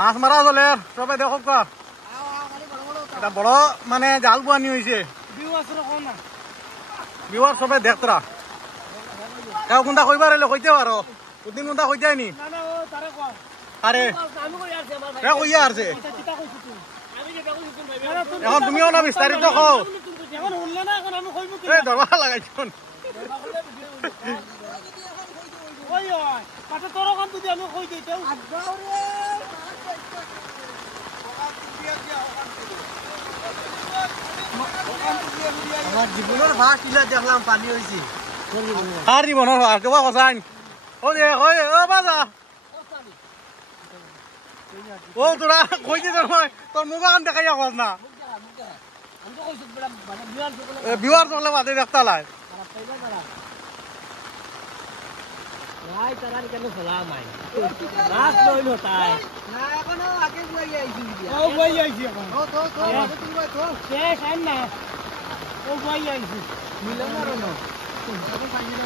মাছ মারা চলে সবাই দেখো এটা বড় মানে জাল বোয়ানি হয়েছে বিওয়ার সবাই দেখতরা কেউ কোনটা কইবার এলে কইতে পারো কোনদিন কোনটা কই যায়নি আরে কইয়া আছে এখন তুমিও না বিস্তারিত কও দরবার লাগাইছুন আমার জীবনের ফার্স্ট ইলা দেখলাম পানি হয়েছে আর জীবনের আর কেবা কথা ও দে কই ও বাজা ও তোরা কইতে তোর মুখ আন দেখাইয়া কস না বিওয়ার চলে বাদে দেখতা লাই ভাই তারার কেন সালাম আই মাছ লইলো তাই না এখনো আগে বই আইছি ও বই আইছি এখন তো শেষ আইন না ও বই আইছি মিলন না রনো এখন পানি না